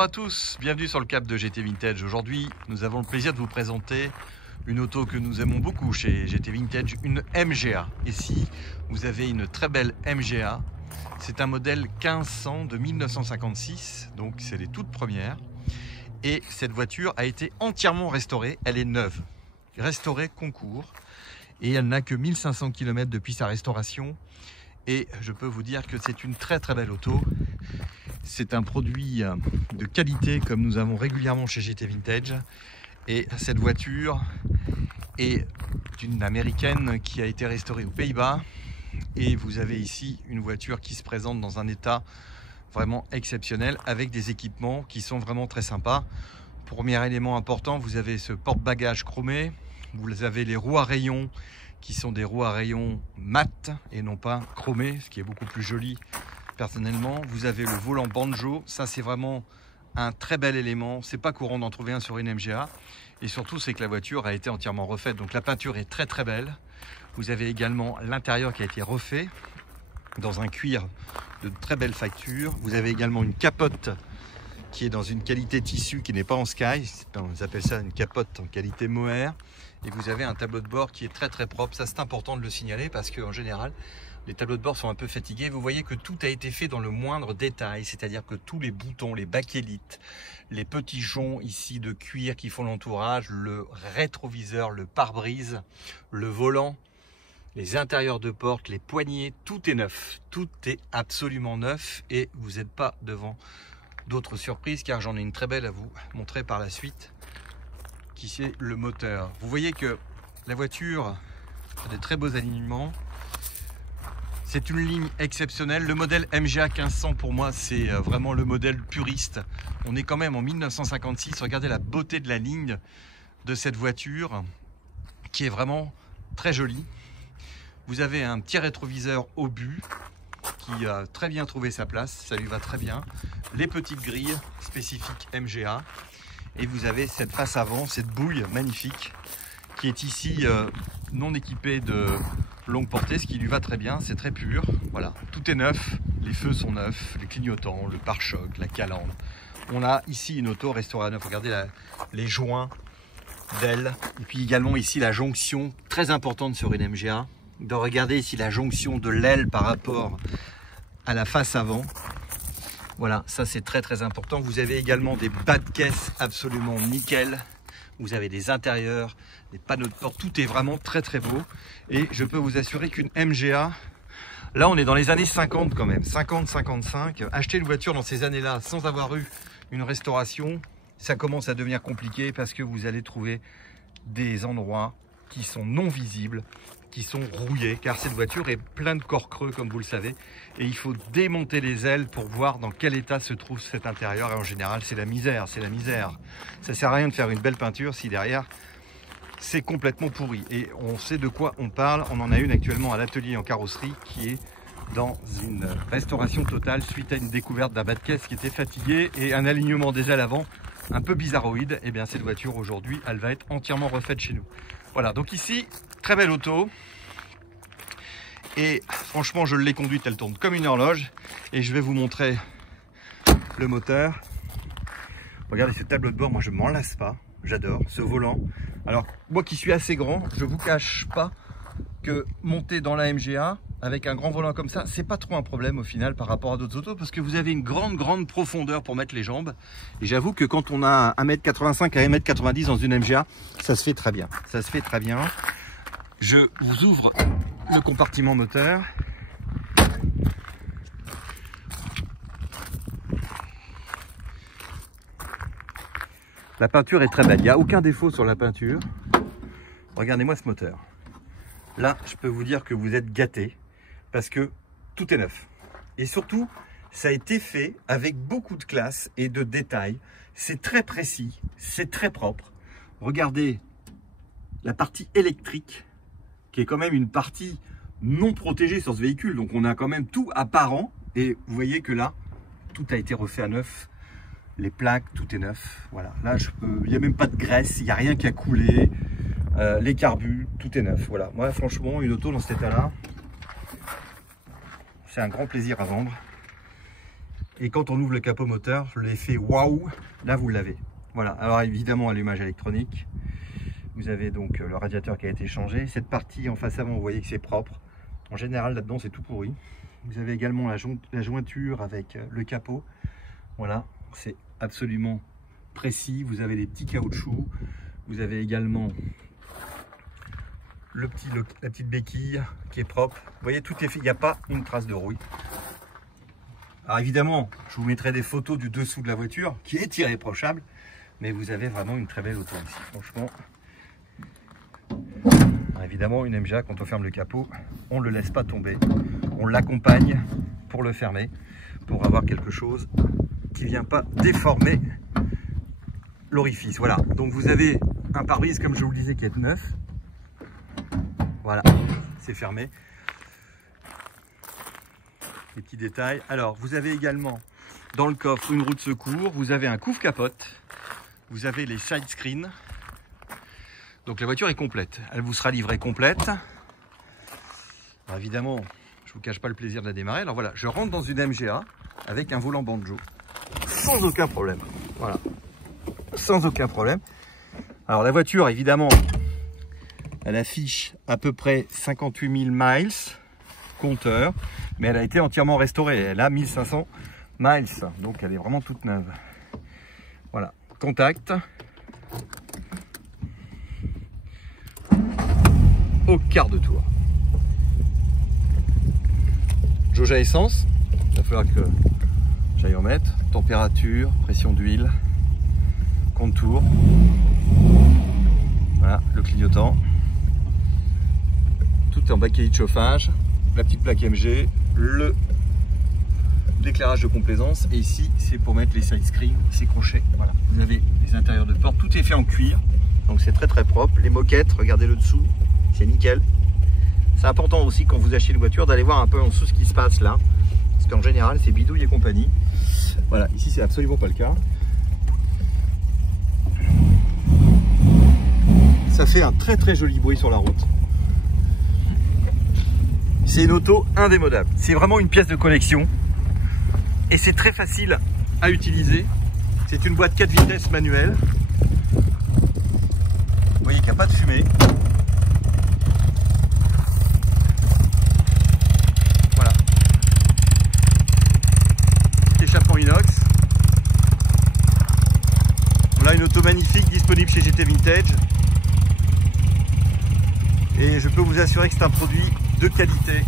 Bonjour à tous, bienvenue sur le Cap de GT Vintage. Aujourd'hui, nous avons le plaisir de vous présenter une auto que nous aimons beaucoup chez GT Vintage, une MGA. Ici, vous avez une très belle MGA. C'est un modèle 1500 de 1956, donc c'est les toutes premières. Et cette voiture a été entièrement restaurée, elle est neuve. Restaurée concours. Et elle n'a que 1500 km depuis sa restauration. Et je peux vous dire que c'est une très belle auto. C'est un produit de qualité comme nous avons régulièrement chez GT Vintage. Et cette voiture est une américaine qui a été restaurée aux Pays-Bas. Et vous avez ici une voiture qui se présente dans un état vraiment exceptionnel avec des équipements qui sont vraiment très sympas. Premier élément important, vous avez ce porte-bagages chromé. Vous avez les roues à rayons qui sont des roues à rayons mat et non pas chromées, ce qui est beaucoup plus joli personnellement. Vous avez le volant banjo, ça c'est vraiment un très bel élément. C'est pas courant d'en trouver un sur une MGA. Et surtout, c'est que la voiture a été entièrement refaite. Donc la peinture est très belle. Vous avez également l'intérieur qui a été refait dans un cuir de très belle facture. Vous avez également une capote qui est dans une qualité tissu qui n'est pas en sky. On appelle ça une capote en qualité mohair. Et vous avez un tableau de bord qui est très propre. Ça, c'est important de le signaler parce qu'en général, les tableaux de bord sont un peu fatigués. Vous voyez que tout a été fait dans le moindre détail. C'est-à-dire que tous les boutons, les bakélite, les petits joncs ici de cuir qui font l'entourage, le rétroviseur, le pare-brise, le volant, les intérieurs de porte, les poignées, tout est neuf. Tout est absolument neuf et vous n'êtes pas devant d'autres surprises car j'en ai une très belle à vous montrer par la suite. Qui c'est le moteur. Vous voyez que la voiture a de très beaux alignements. C'est une ligne exceptionnelle. Le modèle MGA 1500 pour moi c'est vraiment le modèle puriste. On est quand même en 1956. Regardez la beauté de la ligne de cette voiture qui est vraiment très jolie. Vous avez un petit rétroviseur obus qui a très bien trouvé sa place. Ça lui va très bien. Les petites grilles spécifiques MGA. Et vous avez cette face avant, cette bouille magnifique qui est ici non équipée de longue portée, ce qui lui va très bien, c'est très pur. Voilà, tout est neuf, les feux sont neufs, les clignotants, le pare-choc, la calandre. On a ici une auto restaurée à neuf, regardez les joints d'ailes. Et puis également ici la jonction, très importante sur une MGA. De regarder ici la jonction de l'aile par rapport à la face avant. Voilà, ça c'est très important. Vous avez également des bas de caisse absolument nickel. Vous avez des intérieurs, des panneaux de porte. Tout est vraiment très beau. Et je peux vous assurer qu'une MGA, là on est dans les années 50 quand même, 50-55. Acheter une voiture dans ces années-là sans avoir eu une restauration, ça commence à devenir compliqué parce que vous allez trouver des endroits qui sont non visibles, qui sont rouillés, car cette voiture est pleine de corps creux comme vous le savez, et il faut démonter les ailes pour voir dans quel état se trouve cet intérieur, et en général c'est la misère, ça sert à rien de faire une belle peinture si derrière c'est complètement pourri, et on sait de quoi on parle. On en a une actuellement à l'atelier en carrosserie qui est dans une restauration totale suite à une découverte d'un bas de caisse qui était fatigué et un alignement des ailes avant un peu bizarroïde. Et bien cette voiture aujourd'hui elle va être entièrement refaite chez nous. Voilà, donc ici très belle auto et franchement je l'ai conduite, elle tourne comme une horloge et je vais vous montrer le moteur. Regardez ce tableau de bord, moi je m'en lasse pas, j'adore ce volant. Alors moi qui suis assez grand, je vous cache pas que monter dans la MGA avec un grand volant comme ça, c'est pas trop un problème au final par rapport à d'autres autos parce que vous avez une grande profondeur pour mettre les jambes. Et j'avoue que quand on a 1m85 à 1m90 dans une MGA, ça se fait très bien. Ça se fait très bien. Je vous ouvre le compartiment moteur. La peinture est très belle, il n'y a aucun défaut sur la peinture. Regardez-moi ce moteur. Là, je peux vous dire que vous êtes gâtés parce que tout est neuf. Et surtout, ça a été fait avec beaucoup de classe et de détails. C'est très précis, c'est très propre. Regardez la partie électrique, qui est quand même une partie non protégée sur ce véhicule. Donc on a quand même tout apparent. Et vous voyez que là, tout a été refait à neuf. Les plaques, tout est neuf. Voilà. Là, il n'y a même pas de graisse, il n'y a rien qui a coulé. Les carbus, tout est neuf. Voilà. Moi, franchement, une auto dans cet état-là, c'est un grand plaisir à vendre. Et quand on ouvre le capot moteur, l'effet waouh, là vous l'avez. Voilà, alors évidemment allumage électronique. Vous avez donc le radiateur qui a été changé. Cette partie en face avant, vous voyez que c'est propre. En général, là-dedans, c'est tout pourri. Vous avez également la jointure avec le capot. Voilà, c'est absolument précis. Vous avez les petits caoutchoucs. Vous avez également la petite béquille qui est propre. Vous voyez, tout est fait. Il n'y a pas une trace de rouille. Alors évidemment, je vous mettrai des photos du dessous de la voiture qui est irréprochable. Mais vous avez vraiment une très belle auto ici. Franchement. Alors évidemment, une MGA, quand on ferme le capot, on ne le laisse pas tomber. On l'accompagne pour le fermer, pour avoir quelque chose qui ne vient pas déformer l'orifice. Voilà, donc vous avez un pare-brise, comme je vous le disais, qui est neuf. Voilà, c'est fermé. Les petits détails. Alors, vous avez également dans le coffre une roue de secours. Vous avez un couvre-capote. Vous avez les side screens. Donc la voiture est complète. Elle vous sera livrée complète. Alors évidemment, je ne vous cache pas le plaisir de la démarrer. Alors voilà, je rentre dans une MGA avec un volant banjo. Sans aucun problème. Voilà. Sans aucun problème. Alors la voiture, évidemment, elle affiche à peu près 58 000 miles, compteur. Mais elle a été entièrement restaurée. Elle a 1500 miles. Donc elle est vraiment toute neuve. Voilà. Contact. Au quart de tour. Jauge à essence, il va falloir que j'aille en mettre. Température, pression d'huile, contour. Voilà, le clignotant. Tout est en baquet de chauffage, la petite plaque MG, l'éclairage de complaisance. Et ici, c'est pour mettre les side screens, ces crochets. Voilà, vous avez les intérieurs de porte, tout est fait en cuir. Donc c'est très très propre. Les moquettes, regardez le dessous. C'est nickel. C'est important aussi quand vous achetez une voiture d'aller voir un peu en dessous ce qui se passe là. Parce qu'en général c'est bidouille et compagnie. Voilà, ici c'est absolument pas le cas. Ça fait un très très joli bruit sur la route. C'est une auto indémodable. C'est vraiment une pièce de collection. Et c'est très facile à utiliser. C'est une boîte 4 vitesses manuelle. Vous voyez qu'il n'y a pas de fumée. Échappement inox. On a une auto magnifique disponible chez GT Vintage. Et je peux vous assurer que c'est un produit de qualité.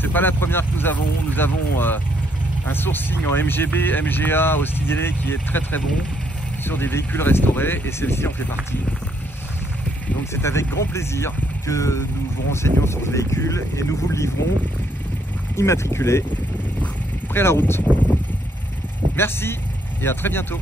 C'est pas la première que nous avons. Nous avons un sourcing en MGB, MGA au stylet qui est très très bon sur des véhicules restaurés et celle-ci en fait partie. Donc c'est avec grand plaisir que nous vous renseignons sur ce véhicule et nous vous le livrons immatriculé. À la route. Merci et à très bientôt.